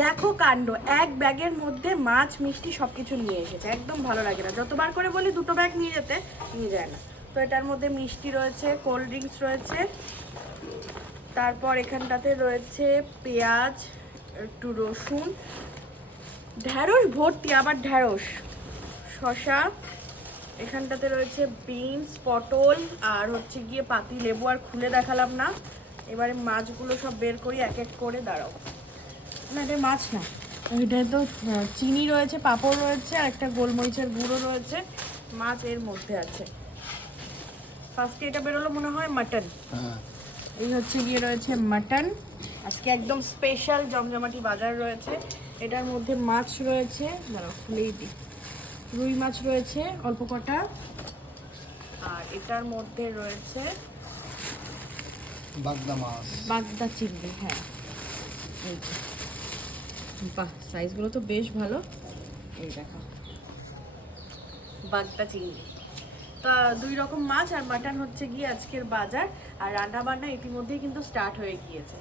দেখো কাণ্ড, এক ব্যাগের মধ্যে মাছ মিষ্টি সবকিছু নিয়ে এসেছে। একদম ভালো লাগে না, যতবার করে বলি দুটো ব্যাগ নিয়ে যেতে, নিয়ে যায় না। তো এটার মধ্যে মিষ্টি রয়েছে, কোল্ড ড্রিঙ্কস রয়েছে, তারপর এখানটাতে রয়েছে পেঁয়াজ, একটু রসুন, ঢ্যাঁড়স ভর্তি, আবার ঢ্যাঁড়স, শসা, এখানটাতে রয়েছে বিনস, পটল, আর হচ্ছে গিয়ে পাতি লেবু। আর খুলে দেখালাম না। এবারে মাছগুলো সব বের করি এক এক করে। দাঁড়াও, না এটা মাছ না, এটাই তো চিনি রয়েছে, পাঁপড় রয়েছে, আর একটা গোলমরিচের গুঁড়ো রয়েছে। মাছ এর মধ্যে আছে। ফার্স্টে এটা বেরোলো মনে হয় মাটন। এই হচ্ছে গিয়ে রয়েছে মাটন। আজকে একদম স্পেশাল জমজমাটি বাজার রয়েছে। এটার মধ্যে মাছ রয়েছে, দাঁড়াও খুলেই দিই। রুই মাছ রয়েছে অল্প কটা, আর এটার মধ্যে রয়েছে বাগদা মাছ, বাগদা চিংড়ি। হ্যাঁ, এই যে। বাহ, সাইজগুলো তো বেশ ভালো। এই দেখো, বাগদা চিংড়ি। তা দুই রকম মাছ আর মাটন হচ্ছে গিয়ে আজকের বাজার। আর রান্না বান্না ইতিমধ্যেই কিন্তু স্টার্ট হয়ে গিয়েছে।